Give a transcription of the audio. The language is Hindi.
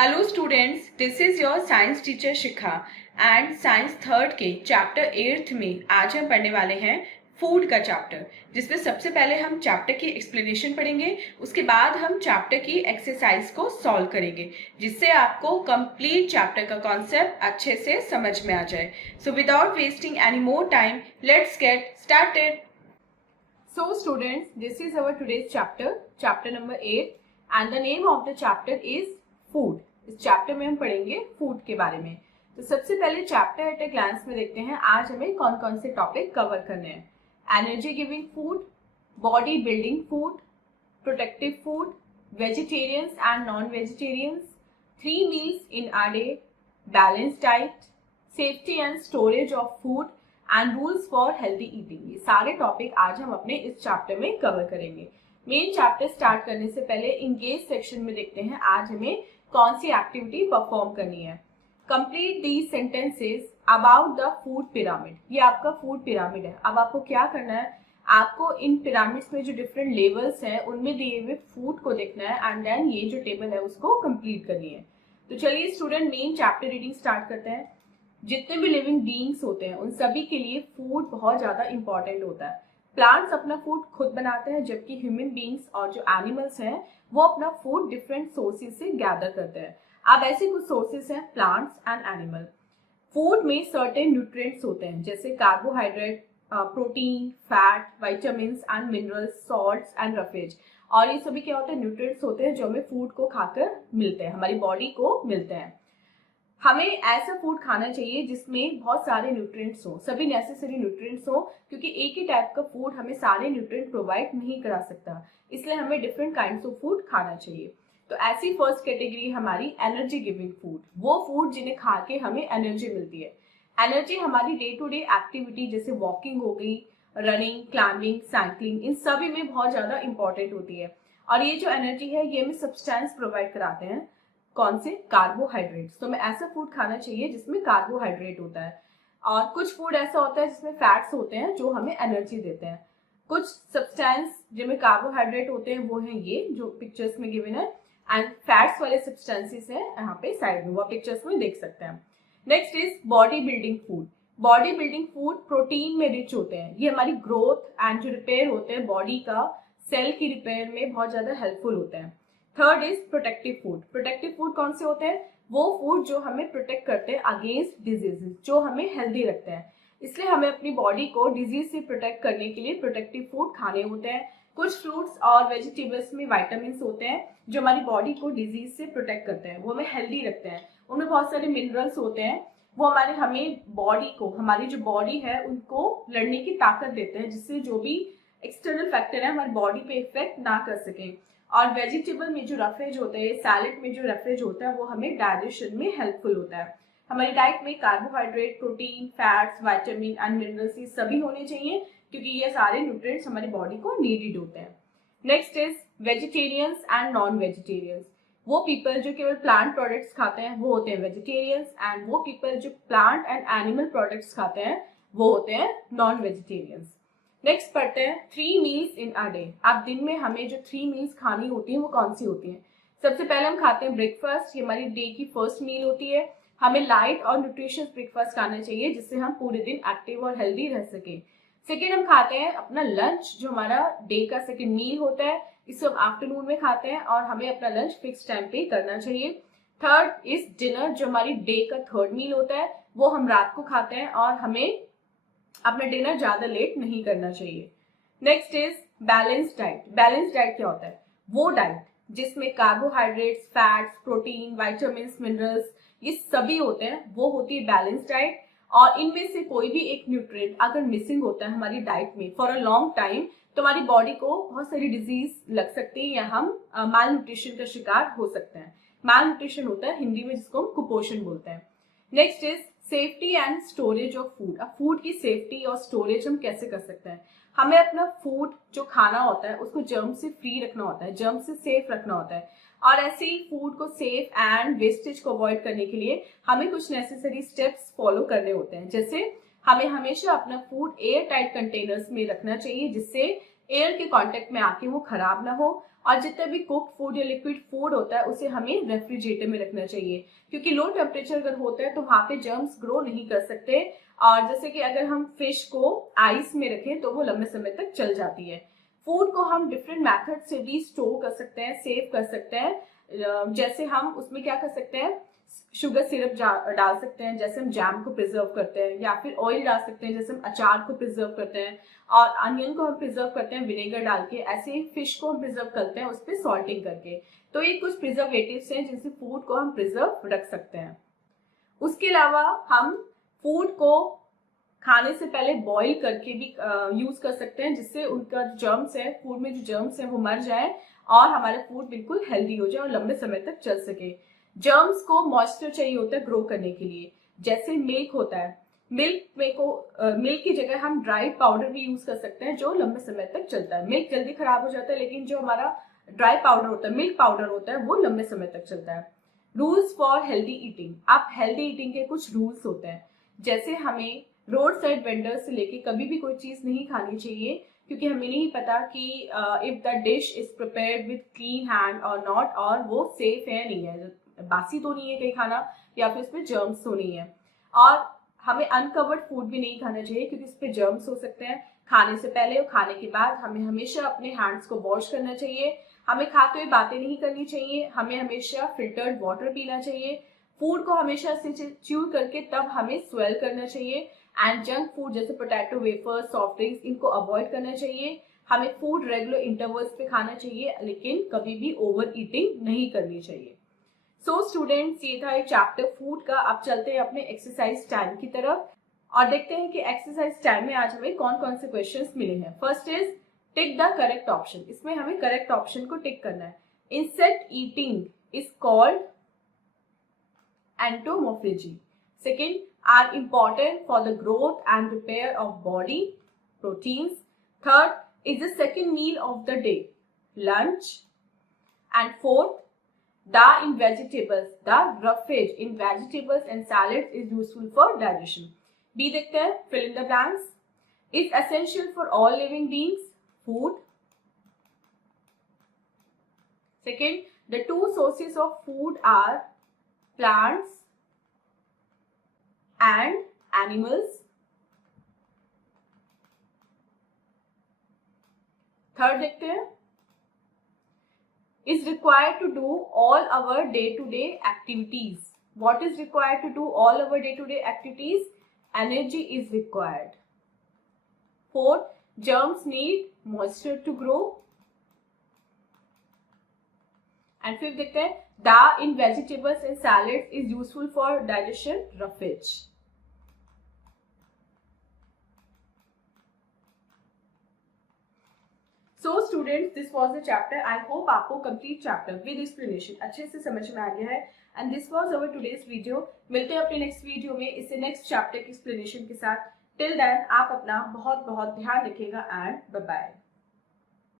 Hello students, this is your science teacher Shikha and science third के चैप्टर 8 में आज हम पढ़ने वाले हैं फूड का चैप्टर, जिसमें सबसे पहले हम चैप्टर की एक्सप्लेनेशन पढ़ेंगे। उसके बाद हम चैप्टर की एक्सरसाइज को सॉल्व करेंगे, जिससे आपको कंप्लीट चैप्टर का कॉन्सेप्ट अच्छे से समझ में आ जाए। So without wasting any more time, let's get started. So students, this is our today's chapter number 8 and the name of the chapter is food. इस चैप्टर में हम पढ़ेंगे फूड के बारे में। तो सबसे पहले चैप्टर एट ए ग्लांस में देखते हैं आज हमें कौन कौन से टॉपिक कवर करने हैं। Energy giving food, body building food, protective food, vegetarians and non vegetarians, 3 meals in a day, balanced diet, safety and storage of food and rules for healthy eating. ये सारे टॉपिक आज हम अपने इस चैप्टर में कवर करेंगे। मेन चैप्टर स्टार्ट करने से पहले इंगेज सेक्शन में देखते हैं आज हमें कौन सी एक्टिविटी परफॉर्म करनी है। Complete the sentences about the food pyramid. ये आपका फूड पिरामिड है। अब आपको क्या करना है, आपको इन पिरामिड्स में जो डिफरेंट लेवल्स हैं उनमें दिए हुए फूड को देखना है एंड देन ये जो टेबल है उसको कंप्लीट करनी है। तो चलिए student main chapter reading start करते हैं। जितने भी लिविंग बीइंग्स होते हैं उन सभी के लिए फूड बहुत ज्यादा इंपॉर्टेंट होता है। प्लांट्स अपना फूड खुद बनाते हैं, जबकि ह्यूमन बीइंग्स और जो एनिमल्स हैं वो अपना फूड डिफरेंट सोर्सेज से गैदर करते हैं। अब ऐसे कुछ सोर्सेज हैं प्लांट्स एंड एनिमल। फूड में सर्टेन न्यूट्रिएंट्स होते हैं जैसे carbohydrate, protein, fat, vitamin and minerals, salts and roughage. और ये सभी क्या होते हैं, न्यूट्रिएंट्स होते हैं जो हमें फूड को खाकर मिलते हैं, हमारी बॉडी को मिलते हैं। हमें ऐसा फूड खाना चाहिए जिसमें बहुत सारे न्यूट्रिएंट्स हो, सभी नेसेसरी न्यूट्रिएंट्स हो, क्योंकि एक ही टाइप का फूड हमें सारे न्यूट्रिएंट प्रोवाइड नहीं करा सकता, इसलिए हमें डिफरेंट काइंड्स ऑफ फूड खाना चाहिए। तो ऐसी फर्स्ट कैटेगरी हमारी एनर्जी गिविंग फूड, वो फूड जिन्हें खा के हमें एनर्जी मिलती है। एनर्जी हमारी डे टू डे एक्टिविटी जैसे वॉकिंग हो गई, रनिंग, क्लाइंबिंग, साइकिलिंग, इन सभी में बहुत ज्यादा इंपॉर्टेंट होती है। और ये जो एनर्जी है ये हमें सब्सटेंस प्रोवाइड कराते हैं। कौन से? कार्बोहाइड्रेट्स। तो हमें ऐसा फूड खाना चाहिए जिसमें कार्बोहाइड्रेट होता है। और कुछ फूड ऐसा होता है जिसमें फैट्स होते हैं जो हमें एनर्जी देते हैं। कुछ सब्सटेंस जिनमें कार्बोहाइड्रेट होते हैं वो हैं ये जो पिक्चर्स में गिवन है, एंड फैट्स वाले सब्सटेंसेस हैं यहाँ पे साइड में, वो पिक्चर्स में देख सकते हैं। Next is body building food. Body building food protein में रिच होते हैं। ये हमारी ग्रोथ एंड जो रिपेयर होते हैं बॉडी का, सेल की रिपेयर में बहुत ज्यादा हेल्पफुल होते हैं। Third is protective food. Protective food कौन से होते हैं? वो फूड जो हमें प्रोटेक्ट करते हैं अगेंस्ट डिजीजेस, जो हमें हेल्दी रखते हैं। इसलिए हमें अपनी बॉडी को डिजीज से प्रोटेक्ट करने के लिए प्रोटेक्टिव फूड खाने होते हैं। कुछ फ्रूट्स और वेजिटेबल्स में विटामिन होते हैं जो हमारी बॉडी को डिजीज से प्रोटेक्ट करते हैं, वो हमें हेल्दी रखते हैं। उनमें बहुत सारे मिनरल्स होते हैं, वो हमें बॉडी को, हमारी जो बॉडी है उनको लड़ने की ताकत देते हैं, जिससे जो भी एक्सटर्नल फैक्टर है हमारी बॉडी पे इफेक्ट ना कर सके। और वेजिटेबल में जो रफेज होता है, सैलेड में जो रफेज होता है वो हमें डाइजेशन में हेल्पफुल होता है। हमारी डाइट में carbohydrate, protein, fats, vitamin and minerals ये सभी होने चाहिए, क्योंकि ये सारे न्यूट्रिएंट्स हमारी बॉडी को नीडेड होते हैं। Next is vegetarians and non vegetarians. वो पीपल जो केवल प्लांट प्रोडक्ट्स खाते हैं वो होते हैं वेजिटेरियंस, एंड वो पीपल जो प्लांट एंड एनिमल प्रोडक्ट्स खाते हैं वो होते हैं नॉन वेजिटेरियंस। नेक्स्ट पढ़ते हैं 3 meals in a day। अब दिन में हमें जो 3 meals खानी होती है वो कौन सी होती है? सबसे पहले हम खाते हैं ब्रेकफास्ट, ये हमारी डे की फर्स्ट मील होती है। हमें लाइट और न्यूट्रिशियस ब्रेकफास्ट खाना चाहिए जिससे हम पूरे दिन एक्टिव और हेल्दी रह सके। सेकेंड हम खाते हैं अपना लंच, जो हमारा डे का सेकेंड मील होता है, इसको हम आफ्टरनून में खाते हैं और हमें अपना लंच फिक्स टाइम पे करना चाहिए। थर्ड इज डिनर, जो हमारी डे का थर्ड मील होता है, वो हम रात को खाते हैं और हमें अपना डिनर ज्यादा लेट नहीं करना चाहिए। Next is balance diet. Balance diet क्या होता है? वो डाइट जिसमें carbohydrates, fats, protein, vitamin, minerals ये सभी होते हैं, वो होती है बैलेंस डाइट। और इनमें से कोई भी एक न्यूट्रिएंट अगर मिसिंग होता है हमारी डाइट में फॉर अ लॉन्ग टाइम, तो हमारी बॉडी को बहुत सारी डिजीज लग सकती है या हम माल न्यूट्रिशन का शिकार हो सकते हैं। माल न्यूट्रिशन होता है हिंदी में जिसको हम कुपोषण बोलते हैं। Next is safety and storage of food. अब फूड की सेफ्टी और स्टोरेज हम कैसे कर सकते हैं? हमें अपना फूड जो खाना होता है उसको जर्म से फ्री रखना होता है, जर्म से सेफ रखना होता है। और ऐसे ही फूड को सेफ एंड वेस्टेज को अवॉइड करने के लिए हमें कुछ नेसेसरी स्टेप्स फॉलो करने होते हैं। जैसे हमें हमेशा अपना फूड एयर टाइट कंटेनर्स में रखना चाहिए जिससे एयर के कांटेक्ट में आके वो खराब ना हो। और जितना भी कुक्ड फूड या लिक्विड फूड होता है उसे हमें रेफ्रिजरेटर में रखना चाहिए, क्योंकि लो टेम्परेचर अगर होता है तो वहां पे जर्म्स ग्रो नहीं कर सकते। और जैसे कि अगर हम फिश को आइस में रखें तो वो लंबे समय तक चल जाती है। फूड को हम डिफरेंट मेथड से भी स्टोर कर सकते हैं, सेव कर सकते हैं। जैसे हम उसमें क्या कर सकते हैं, शुगर सिरप डाल सकते हैं, जैसे हम जैम को प्रिजर्व करते हैं, या फिर ऑयल डाल सकते हैं जैसे हम अचार को प्रिजर्व करते हैं, और अनियन को हम प्रिजर्व करते हैं विनेगर डाल के, ऐसे ही फिश को हम प्रिजर्व करते हैं उस पर सॉल्टिंग करके। तो ये कुछ प्रिजर्वेटिव्स हैं जिनसे फूड को हम प्रिजर्व रख सकते हैं। उसके अलावा हम फूड को खाने से पहले बॉईल करके भी यूज कर सकते हैं, जिससे उनका जो जर्म्स है, फूड में जो जर्म्स है वो मर जाए और हमारा फूड बिल्कुल हेल्दी हो जाए और लंबे समय तक चल सके। जर्म्स को मॉइस्चर चाहिए होता है ग्रो करने के लिए। जैसे मिल्क होता है, मिल्क की जगह हम ड्राई पाउडर भी यूज कर सकते हैं जो लंबे समय तक चलता है। मिल्क जल्दी खराब हो जाता है, लेकिन जो हमारा ड्राई पाउडर होता है, मिल्क पाउडर होता है, वो लंबे समय तक चलता है। Rules for healthy eating. आप हेल्दी ईटिंग के कुछ रूल्स होते हैं, जैसे हमें रोड साइड वेंडर से लेके कभी भी कोई चीज नहीं खानी चाहिए, क्योंकि हमें नहीं पता कि if the dish is prepared with clean hand और नॉट, और वो सेफ है नहीं है, बासी तो नहीं है कहीं खाना, या फिर इसमें जर्म्स तो नहीं है। और हमें अनकवर्ड फूड भी नहीं खाना चाहिए, क्योंकि इस पे जर्म्स हो सकते हैं। खाने से पहले और खाने के बाद हमें हमेशा अपने हैंड्स को वॉश करना चाहिए। हमें खाते हुए बातें नहीं करनी चाहिए। हमें हमेशा फिल्टर्ड वाटर पीना चाहिए। फूड को हमेशा से च्यू करके तब हमें स्वेल करना चाहिए। एंड जंक फूड जैसे पोटैटो वेफर्स, सॉफ्ट ड्रिंक्स, इनको अवॉइड करना चाहिए। हमें फूड रेगुलर इंटरवल्स पे खाना चाहिए, लेकिन कभी भी ओवर ईटिंग नहीं करनी चाहिए। सो स्टूडेंट्स, ये था एक चैप्टर फूड का। अब चलते हैं अपने एक्सरसाइज टाइम की तरफ और देखते हैं कि एक्सरसाइज टाइम में आज हमें कौन कौन से क्वेश्चंस मिले हैं। First is tick the correct option. इसमें हमें करेक्ट ऑप्शन को टिक करना है। Insect eating is called entomophagy. Second, are important for the growth and repair of body, proteins. Third, is the second meal of the day, lunch. And fourth, the in vegetables, the roughage in vegetables and salads is useful for digestion. B देखते हैं, fill in the blanks. Is essential for all living beings, food. Second, the two sources of food are plants and animals. Third देखते हैं, is required to do all our day-to-day activities. What is required to do all our day-to-day activities? Energy is required. Fourth, germs need moisture to grow. And fifth देखते हैं, the in vegetables and salads is useful for digestion, roughage. So students, this was the chapter. I hope आपको complete chapter with explanation अच्छे से समझ में आ गया है। And this was our today's video. मिलते हैं अपने next video में इससे next chapter की explanation के साथ। Till then, आप अपना बहुत बहुत ध्यान रखिएगा and bye bye.